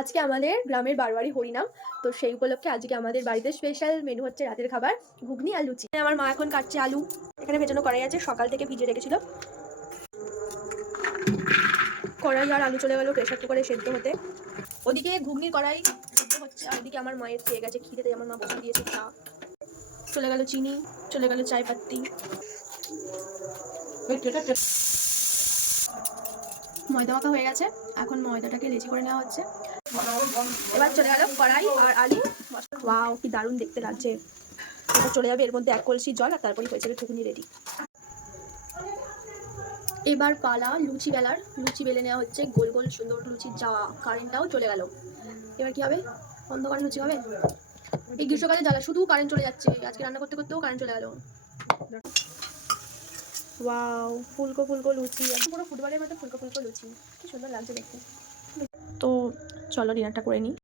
আজকে আমাদের গ্রামের বারোয়ারি হরিনাম, তো সেই উপলক্ষে আজকে আমাদের বাড়িতে স্পেশাল মেনু হচ্ছে রাতের খাবার ঘুগনি আর লুচি। আমার মা এখন কাটছে আলু, এখানে ভেজানো কড়াই আছে, সকাল থেকে ভিজিয়ে রেখেছিল। কড়াই আর আলু চলে গেল প্রেশার কুকারে সেদ্ধ হতে। ওদিকে ঘুগনির কড়াই সেদ্ধ হচ্ছে, আর ওদিকে আমার মায়ের খেয়ে গেছে খিদেতে, আমার মা বসে দিয়েছে চা। চলে গেল চিনি, চলে গেল চায় পাত্তি। ময়দা মাখা হয়ে গেছে, এখন ময়দাটাকে লেচি করে নেওয়া হচ্ছে। এবার চলে গেল কড়াই আর আলু। ওয়াও, কি দারুণ দেখতে লাগছে। এটা চলে যাবে এর মধ্যে 1 কলসি জল, আর তারপরে হয়ে যাবে ঘুগনি রেডি। এবার পালা লুচি বেলার। লুচি বেলে নেওয়া হচ্ছে, গোল গোল সুন্দর লুচি। যাওয়া কারেন্টটাও চলে গেল। এবার কি হবে? অন্ধকারে লুচি হবে। এই গ্রীষ্মকালে জ্বালা, শুধু কারেন্ট চলে যাচ্ছে। আজকে রান্না করতে করতেও কারেন্ট চলে গেল। ওয়াও, ফুলকো ফুলকো লুচি, একদম পুরো ফুটবলের মতো ফুলকো ফুলকো লুচি। কি সুন্দর লাগছে দেখতে। তো চলো ডিনারটা করে নিই।